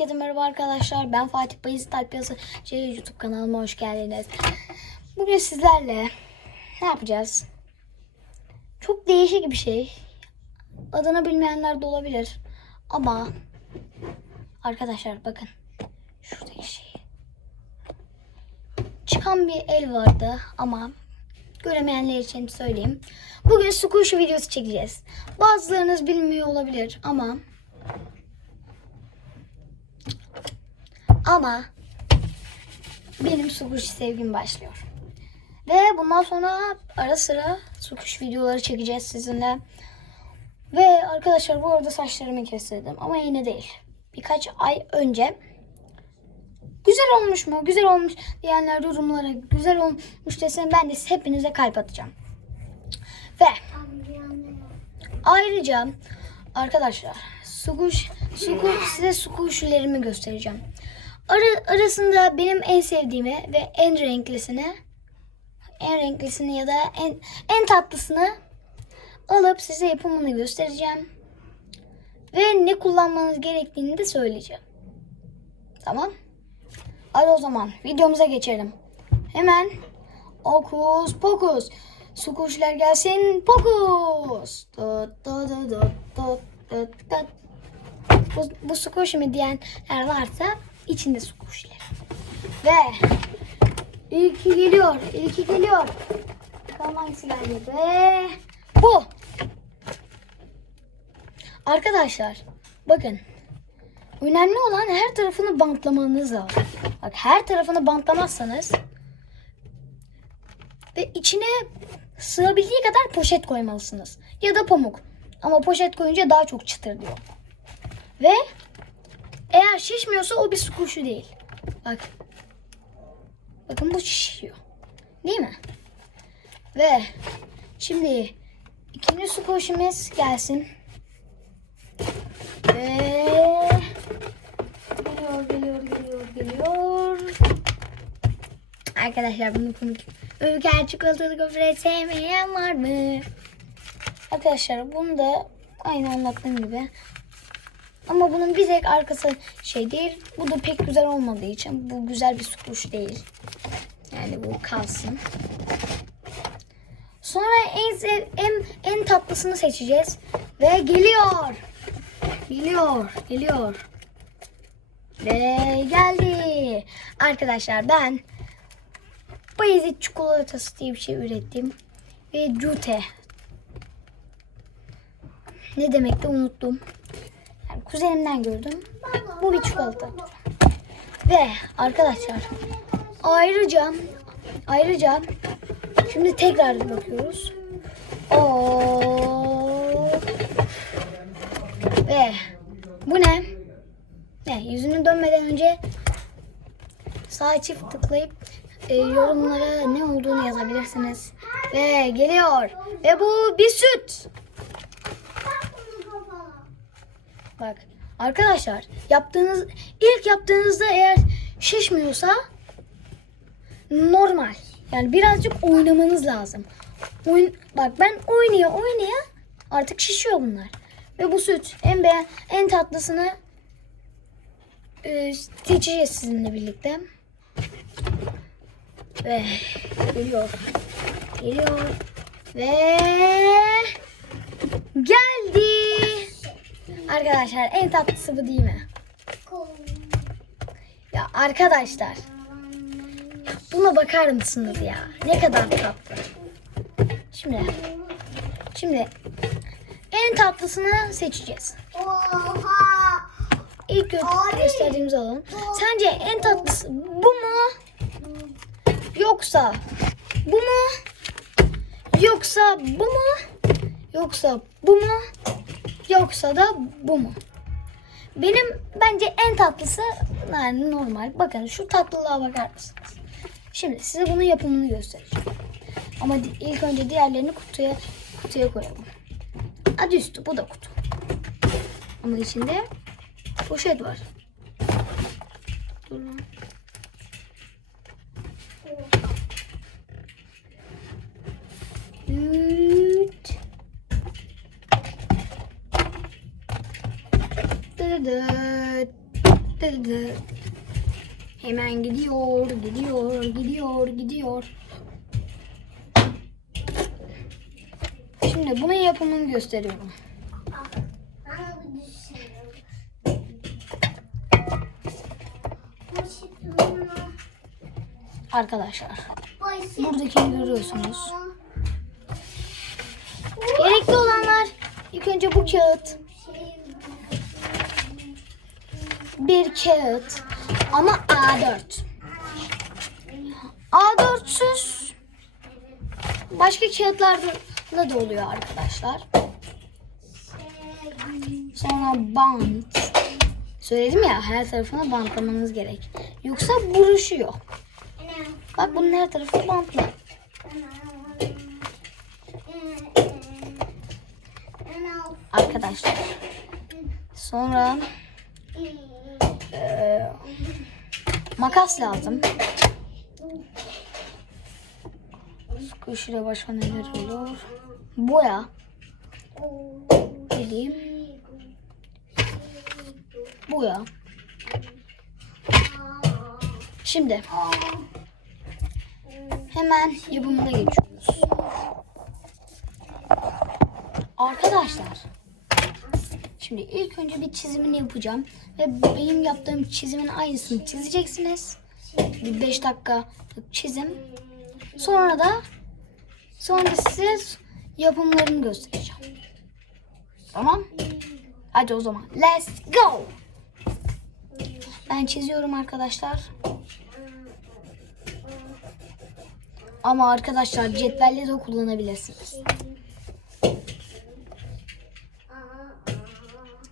Herkese merhaba arkadaşlar. Ben Fatih Bayezid Alpiyası şey, YouTube kanalıma hoş geldiniz. Bugün sizlerle ne yapacağız? Çok değişik bir şey. Adını bilmeyenler de olabilir. Ama arkadaşlar bakın. Şuradaki şey. Çıkan bir el vardı ama göremeyenler için söyleyeyim. Bugün squash videosu çekeceğiz. Bazılarınız bilmiyor olabilir ama Ama benim sukuş sevgim başlıyor. Ve bundan sonra ara sıra sukuş videoları çekeceğiz sizinle. Ve arkadaşlar bu arada saçlarımı kestirdim ama yine değil. Birkaç ay önce güzel olmuş mu, güzel olmuş diyenler yorumlara güzel olmuş desin ben de hepinize kalp atacağım. Ve ayrıca arkadaşlar sukuş, sukuş size sukuşlarımı göstereceğim. Ara, arasında benim en sevdiğimi ve en renklisini en renklisini ya da en en tatlısını alıp size yapımını göstereceğim. Ve ne kullanmanız gerektiğini de söyleyeceğim. Tamam? Hadi o zaman videomuza geçelim. Hemen okus pokus. Su kuşlar gelsin pokus. Tut, tut, tut, tut, tut, tut. Bu, bu su kuşu mu diyenler varsa içinde su kuşları. Ve ilki geliyor, ilki geliyor. Bakalım hangisi geldi ve bu. Arkadaşlar bakın önemli olan her tarafını bantlamanız lazım. Bak her tarafını bantlamazsanız ve içine sığabildiği kadar poşet koymalısınız. Ya da pamuk. Ama poşet koyunca daha çok çıtır diyor. Ve eğer şişmiyorsa o bir su kuşu değil. Bak. Bakın bu şişiyor. Değil mi? Ve şimdi ikinci su kuşumuz gelsin. Ve geliyor, geliyor, geliyor, geliyor. Arkadaşlar bunu komik. Ülker çikolatalı gofret sevmeyen var mı? Arkadaşlar bunu da aynı anlattığım gibi ama bunun bir tek arkası şey değil. Bu da pek güzel olmadığı için bu güzel bir sukuş değil. Yani bu kalsın. Sonra en en en tatlısını seçeceğiz ve geliyor. Geliyor, geliyor. Ve geldi. Arkadaşlar ben Bayezid çikolatası diye bir şey ürettim. Ve Cute. Ne demek de unuttum. Kuzenimden gördüm. Bu bir çikolata. Ve arkadaşlar ayrıca ayrıca şimdi tekrar bakıyoruz. Oo. Ve bu ne? Ne? Yüzünü dönmeden önce sağ çift tıklayıp e, yorumlara ne olduğunu yazabilirsiniz. Ve geliyor. Ve bu bir süt. Bak arkadaşlar yaptığınız ilk yaptığınızda eğer şişmiyorsa normal. Yani birazcık oynamanız lazım. Oyun, bak ben oynaya oynaya artık şişiyor bunlar. Ve bu süt en beğen en tatlısını e, seçeceğiz sizinle birlikte. Ve geliyor. Geliyor. Ve geldi. Arkadaşlar en tatlısı bu değil mi? Ya arkadaşlar. Buna bakar mısınız ya? Ne kadar tatlı. Şimdi. Şimdi. En tatlısını seçeceğiz. İlk gö- gösterdiğimiz alalım. Sence en tatlısı bu mu? Yoksa bu mu? Yoksa bu mu? Yoksa bu mu? Yoksa da bu mu? Benim bence en tatlısı yani normal. Bakın şu tatlılığa bakar mısınız? Şimdi size bunun yapımını göstereceğim. Ama ilk önce diğerlerini kutuya kutuya koyalım. Adı üstü bu da kutu. Ama içinde poşet var. Dur Hemen gidiyor, gidiyor, gidiyor, gidiyor. Şimdi bunun yapımını gösteriyorum. Arkadaşlar buradakini görüyorsunuz. Gerekli olanlar ilk önce bu kağıt. şey Bir kağıt ama A4. A4'süz başka kağıtlarla da oluyor arkadaşlar. Sonra bant. Söyledim ya her tarafına bantlamanız gerek. Yoksa buruşuyor. Bak bunun her tarafı bantlı. Arkadaşlar. Sonra makas lazım. Sıkışıyla başka neler olur? Boya. Dediğim boya. Şimdi hemen yapımına geçiyoruz. Arkadaşlar Şimdi ilk önce bir çizimini yapacağım. Ve benim yaptığım çizimin aynısını çizeceksiniz. Bir 5 dakika çizim. Sonra da sonra size yapımlarını göstereceğim. Tamam? Hadi o zaman. Let's go. Ben çiziyorum arkadaşlar. Ama arkadaşlar cetvelle de kullanabilirsiniz.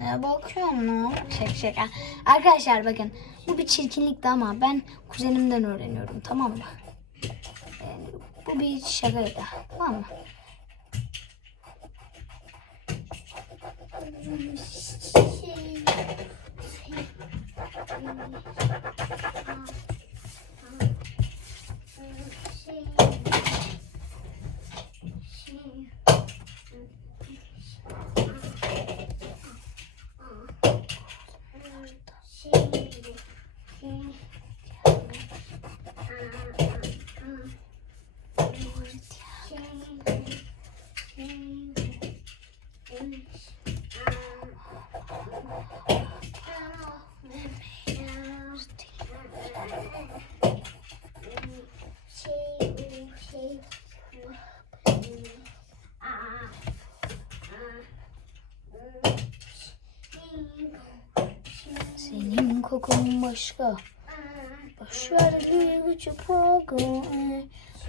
Ne bakıyor mu? Şaka şaka. Arkadaşlar bakın bu bir çirkinlikti ama ben kuzenimden öğreniyorum tamam mı? Yani bu bir şakaydı tamam mı? Senin başka. Boş ver bir ucu program.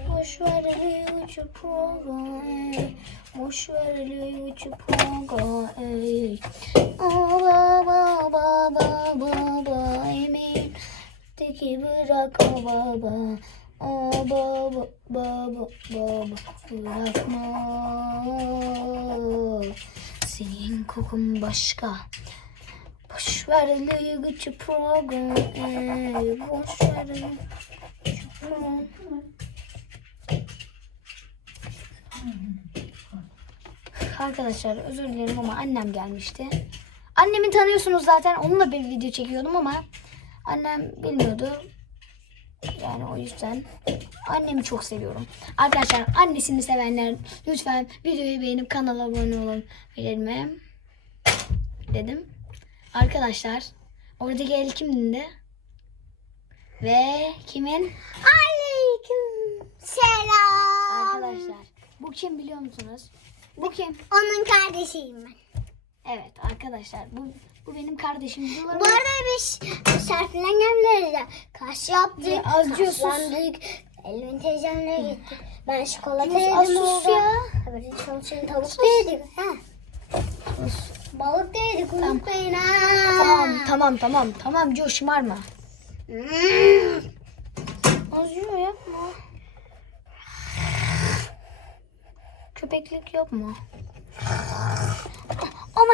Boş ver bir ucu program. Boş ver bir ucu program. Aa, baba baba baba emin. Teki bırakma baba. Aa, baba baba baba bırakma. Senin kokun başka. Boş ver gıcı program. Ee, boş ver gıcı program. Arkadaşlar özür dilerim ama annem gelmişti. Annemi tanıyorsunuz zaten. Onunla bir video çekiyordum ama annem bilmiyordu. Yani o yüzden annemi çok seviyorum. Arkadaşlar annesini sevenler lütfen videoyu beğenip kanala abone olun. Mi? Dedim. Arkadaşlar oradaki el kimindi? Ve kimin? Aleyküm selam. Arkadaşlar bu kim biliyor musunuz? Bu kim? Onun kardeşiyim ben. Evet arkadaşlar bu bu benim kardeşim. Bu arada biz serpilengenlerle kaş yaptık. Kaşlandık. Elvin teyzemle gittik. Ben çikolata yedim orada. ya. Şimdi tavuk da yedik. Ha. Balık yedik unutmayın ha. Tamam tamam tamam tamam Joe şımarma. Hmm. Azıyor yapma. Köpeklik yapma. Ama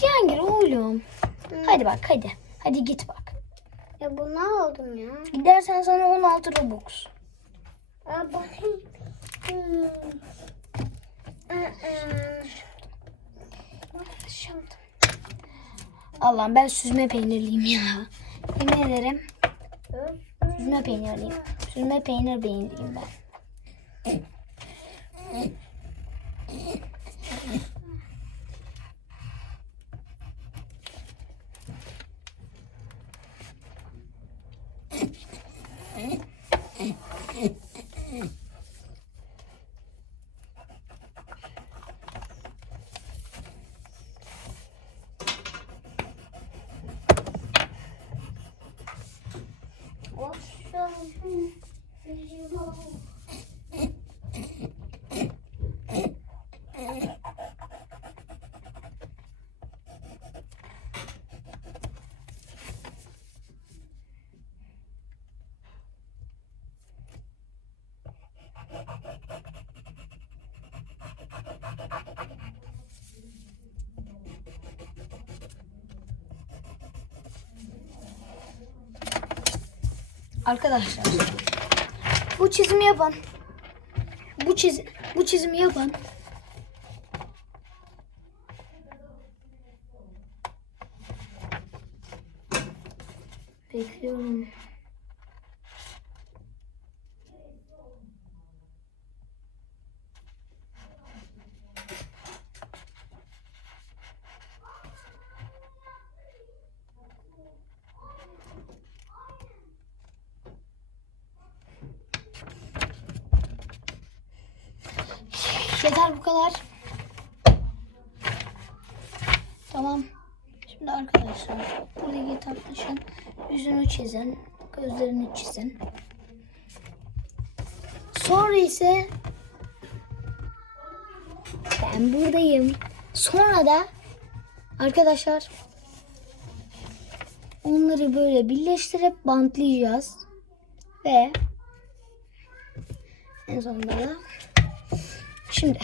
Cihangir oğlum. Hadi bak hadi. Hadi git bak. Ya bu ne oldum ya? Gidersen sana 16 Robux. Aa, bakayım. Hmm. Allah'ım ben süzme peynirliyim ya. Yemin ederim. Süzme peynirliyim. Süzme peynir beğendim ben. Arkadaşlar bu çizimi yapan bu çiz bu çizimi yapan bekliyorum. Yeter bu kadar. Tamam. Şimdi arkadaşlar buradaki tatlışın yüzünü çizin. Gözlerini çizin. Sonra ise ben buradayım. Sonra da arkadaşlar onları böyle birleştirip bantlayacağız. Ve en sonunda da Şimdi.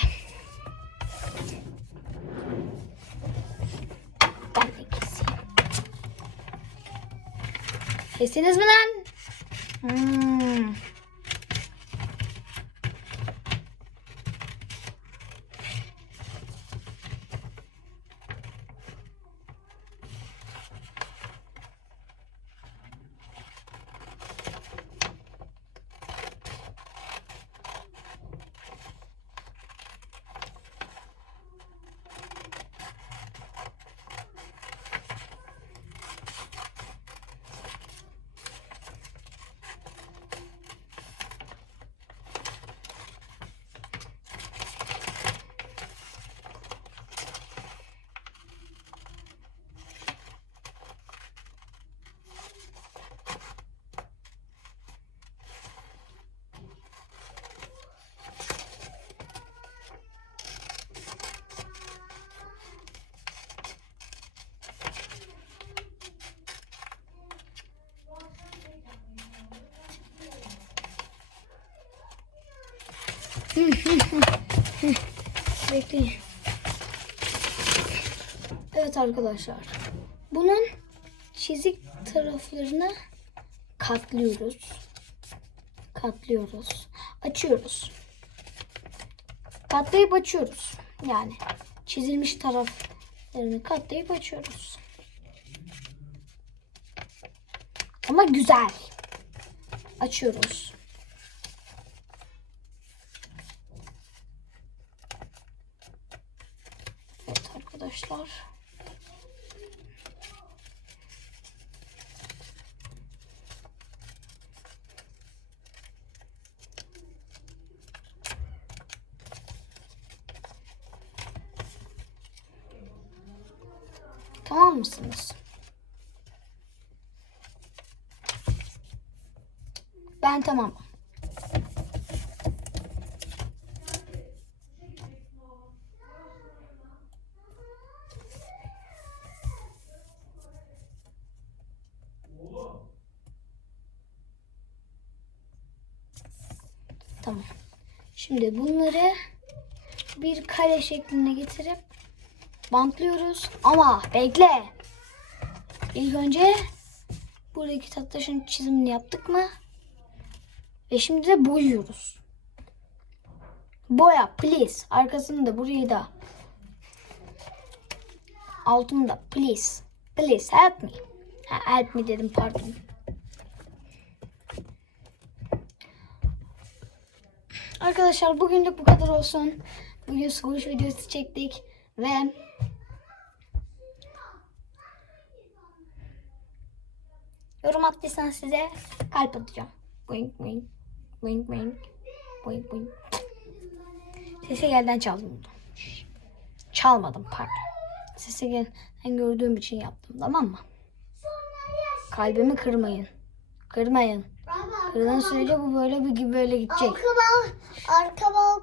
Ben de keseyim. Kestiniz mi lan? Hmm. Bekleyin. Evet arkadaşlar. Bunun çizik taraflarını katlıyoruz. Katlıyoruz. Açıyoruz. Katlayıp açıyoruz. Yani çizilmiş taraflarını katlayıp açıyoruz. Ama güzel. Açıyoruz. Evet arkadaşlar. Tamam mısınız? Ben tamam. Şimdi bunları bir kare şekline getirip bantlıyoruz. Ama bekle. İlk önce buradaki tatlışın çizimini yaptık mı? Ve şimdi de boyuyoruz. Boya please. Arkasını da burayı da. Altını da please. Please help me. Help me dedim pardon. Arkadaşlar bugünlük bu kadar olsun. Bugün sonuç videosu çektik ve yorum attıysan size kalp atacağım. Boing boing boing boing boing boing. Sesi gelden çaldım. Çalmadım pardon. Sesi gelden gördüğüm için yaptım tamam mı? Kalbimi kırmayın. Kırmayın. Kırdığın sürece bu böyle bir gibi böyle gidecek. Arka bal, arka bal